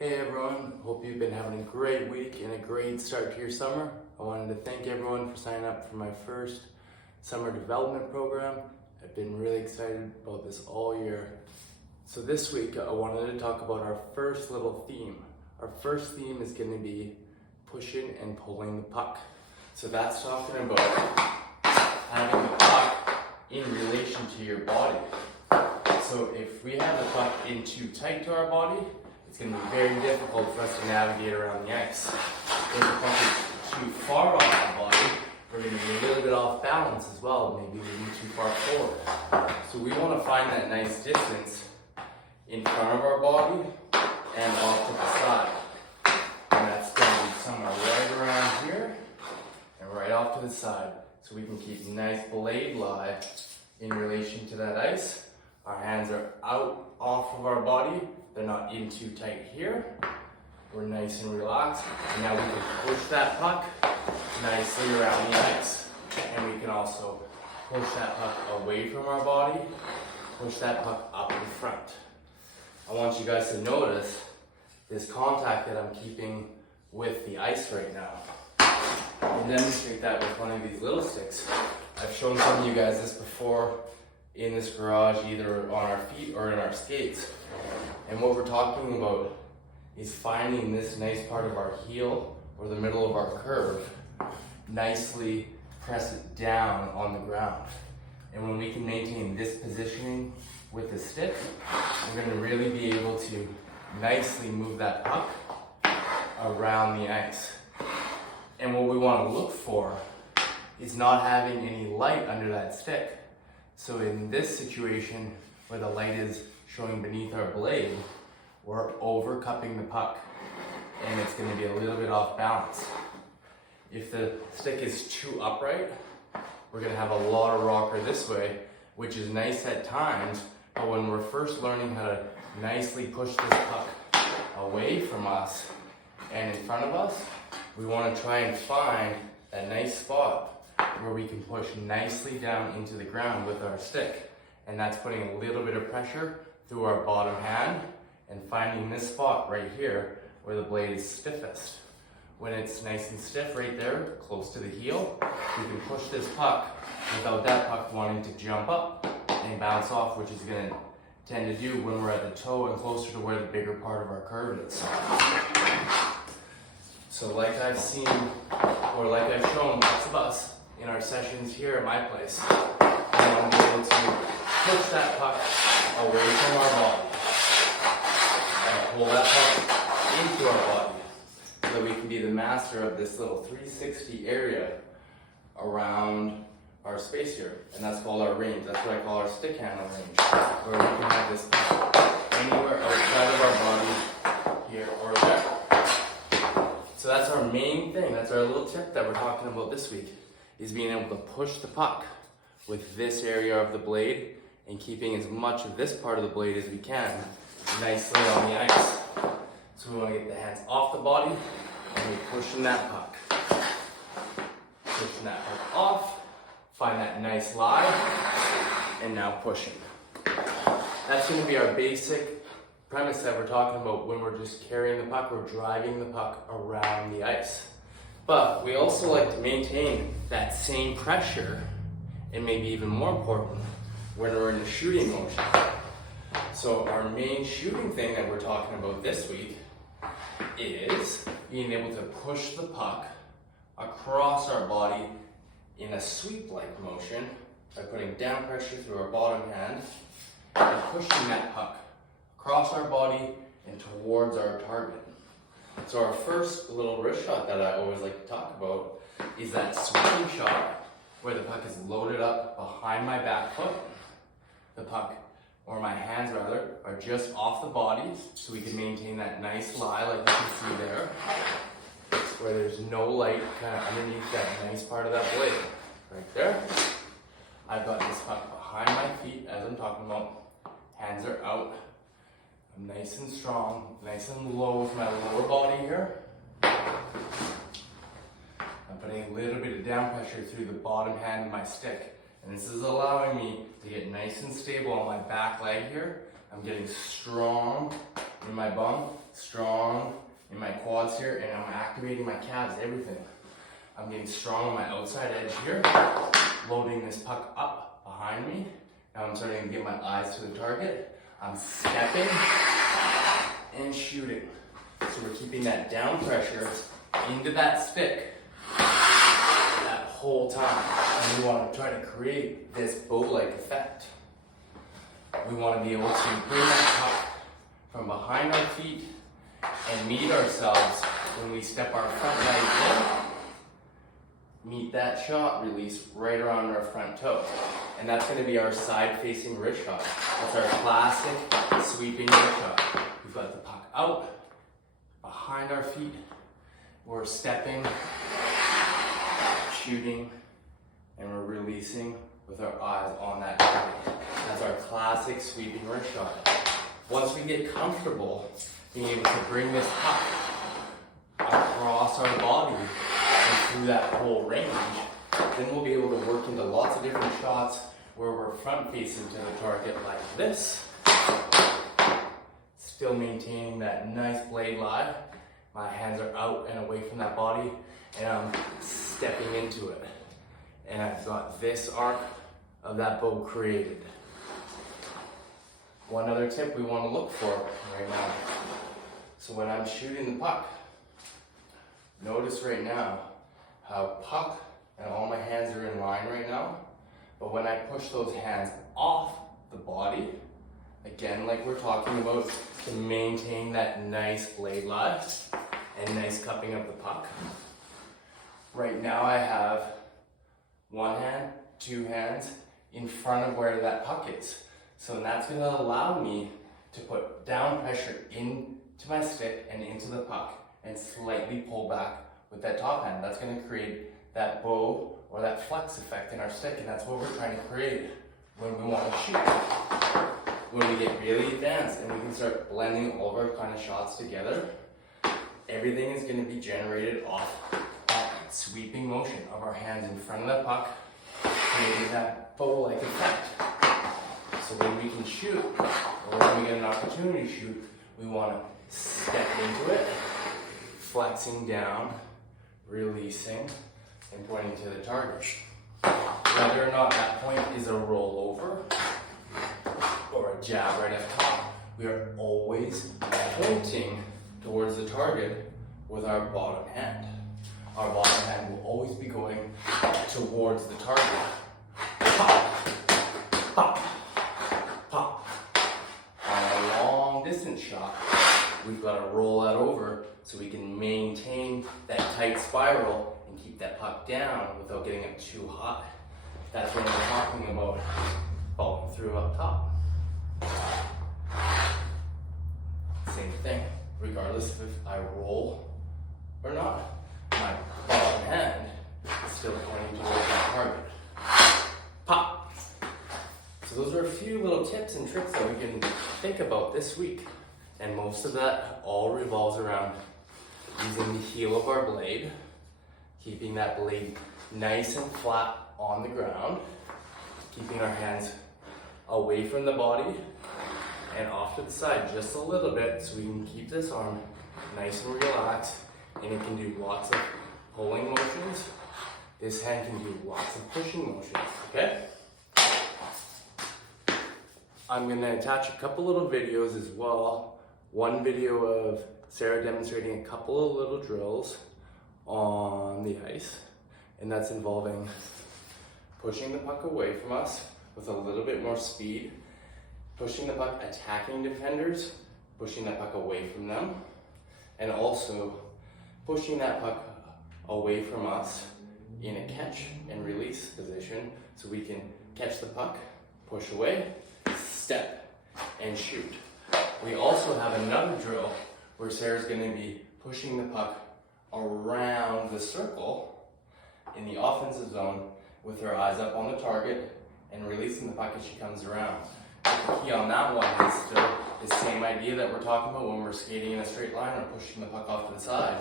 Hey everyone, hope you've been having a great week and a great start to your summer. I wanted to thank everyone for signing up for my first summer development program. I've been really excited about this all year. So this week I wanted to talk about our first little theme. Our first theme is going to be pushing and pulling the puck. So that's talking about having the puck in relation to your body. So if we have the puck in too tight to our body, it's going to be very difficult for us to navigate around the ice. If the puck is too far off the body, we're going to be a little bit off balance as well, maybe moving too far forward. So we want to find that nice distance in front of our body and off to the side. And that's going to be somewhere right around here and right off to the side. So we can keep nice blade lie in relation to that ice. Our hands are out off of our body. They're not in too tight here. We're nice and relaxed. And now we can push that puck nicely around the ice. And we can also push that puck away from our body, push that puck up in front. I want you guys to notice this contact that I'm keeping with the ice right now. I can demonstrate that with one of these little sticks. I've shown some of you guys this before in this garage, either on our feet or in our skates. And what we're talking about is finding this nice part of our heel or the middle of our curve, nicely press it down on the ground. And when we can maintain this positioning with the stick, we're going to really be able to nicely move that puck around the ice. And what we want to look for is not having any light under that stick. So in this situation where the light is showing beneath our blade, we're over cupping the puck and it's going to be a little bit off balance. If the stick is too upright, we're going to have a lot of rocker this way, which is nice at times, but when we're first learning how to nicely push this puck away from us and in front of us, we want to try and find that nice spot where we can push nicely down into the ground with our stick. And that's putting a little bit of pressure through our bottom hand and finding this spot right here where the blade is stiffest. When it's nice and stiff right there, close to the heel, we can push this puck without that puck wanting to jump up and bounce off, which is going to tend to do when we're at the toe and closer to where the bigger part of our curve is. So like I've seen, or like I've shown lots of us in our sessions here at my place, we want to be able to push that puck away from our body and pull that puck into our body so that we can be the master of this little 360 area around our space here. And that's called our range. That's what I call our stick handle range, where we can have this puck anywhere outside of our body, here or there. So that's our main thing. That's our little tip that we're talking about this week, is being able to push the puck with this area of the blade and keeping as much of this part of the blade as we can nicely on the ice. So we want to get the hands off the body and we're pushing that puck. Pushing that puck off, find that nice lie, and now pushing. That's going to be our basic premise that we're talking about when we're just carrying the puck, we're driving the puck around the ice. But we also like to maintain that same pressure, and maybe even more important, when we're in a shooting motion. So our main shooting thing that we're talking about this week is being able to push the puck across our body in a sweep-like motion by putting down pressure through our bottom hand and pushing that puck across our body and towards our target. So our first little wrist shot that I always like to talk about is that sweeping shot where the puck is loaded up behind my back foot. The puck, or my hands rather, are just off the body so we can maintain that nice lie like you can see there, where there's no light kind of underneath that nice part of that blade. Right there. I've got this puck behind my feet as I'm talking about. Hands are out. I'm nice and strong, nice and low with my lower body here. I'm putting a little bit of down pressure through the bottom hand of my stick. And this is allowing me to get nice and stable on my back leg here. I'm getting strong in my bum, strong in my quads here, and I'm activating my calves, everything. I'm getting strong on my outside edge here, loading this puck up behind me. Now I'm starting to get my eyes to the target. I'm stepping and shooting. So we're keeping that down pressure into that stick that whole time. And we want to try to create this bow-like effect. We want to be able to bring that puck from behind our feet and meet ourselves when we step our front leg in. Meet that shot, release right around our front toe. And that's going to be our side-facing wrist shot. That's our classic sweeping wrist shot. We've got the puck out, behind our feet. We're stepping, shooting, and we're releasing with our eyes on that target. That's our classic sweeping wrist shot. Once we get comfortable being able to bring this puck across our body and through that whole range, then we'll be able to work into lots of different shots where we're front facing to the target like this. Still maintaining that nice blade lie. My hands are out and away from that body, and I'm stepping into it. And I've got this arc of that bow created. One other tip we want to look for right now. So when I'm shooting the puck, notice right now how puck and all my hands are in line right now. But when I push those hands off the body, again, like we're talking about, to maintain that nice blade lie and nice cupping of the puck. Right now I have one hand, two hands in front of where that puck is. So that's going to allow me to put down pressure into my stick and into the puck and slightly pull back with that top hand. That's going to create that bow or that flex effect in our stick, and that's what we're trying to create when we want to shoot. When we get really advanced and we can start blending all of our kind of shots together, everything is going to be generated off that sweeping motion of our hands in front of the puck, creating that bow-like effect. So when we can shoot, or when we get an opportunity to shoot, we want to step into it, flexing down, releasing, and pointing to the target. Whether or not that point is a rollover or a jab right up top, we are always pointing towards the target with our bottom hand. Our bottom hand will always be going towards the target. Pop, pop, pop. On a long distance shot, we've got to roll that over so we can maintain that tight spiral and keep that puck down without getting it too high. That's when we're talking about following through up top. Same thing, regardless of if I roll or not, my bottom hand is still pointing towards that target. Pop! So those are a few little tips and tricks that we can think about this week. And most of that all revolves around using the heel of our blade, keeping that blade nice and flat on the ground, keeping our hands away from the body and off to the side just a little bit so we can keep this arm nice and relaxed, and it can do lots of pulling motions. This hand can do lots of pushing motions, okay? I'm gonna attach a couple little videos as well. One video of Sarah demonstrating a couple of little drills on the ice, and that's involving pushing the puck away from us with a little bit more speed, pushing the puck, attacking defenders, pushing that puck away from them, and also pushing that puck away from us in a catch and release position so we can catch the puck, push away, step, and shoot. We also have another drill where Sarah's going to be pushing the puck around the circle in the offensive zone with her eyes up on the target and releasing the puck as she comes around. The key on that one is still the same idea that we're talking about when we're skating in a straight line or pushing the puck off to the side.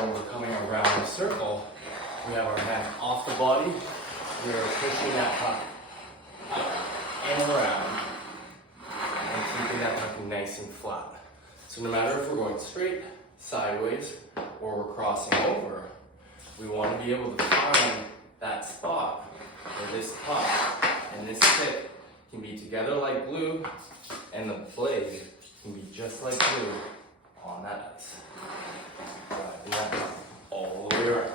When we're coming around the circle, we have our hand off the body, we are pushing that puck up and around and keeping that puck nice and flat. So no matter if we're going straight, sideways, or we're crossing over, we want to be able to find that spot where this top and this tip can be together like glue, and the blade can be just like glue on that ice. Driving that all the way around.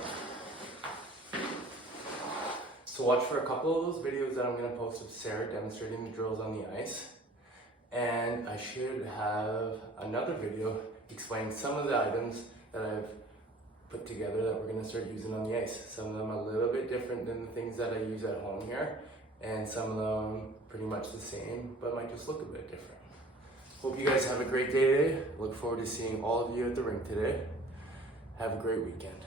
So watch for a couple of those videos that I'm going to post of Sarah demonstrating the drills on the ice. And I should have another video explaining some of the items that I've put together that we're going to start using on the ice. Some of them a little bit different than the things that I use at home here, and some of them pretty much the same, but might just look a bit different. Hope you guys have a great day today. Look forward to seeing all of you at the rink today. Have a great weekend.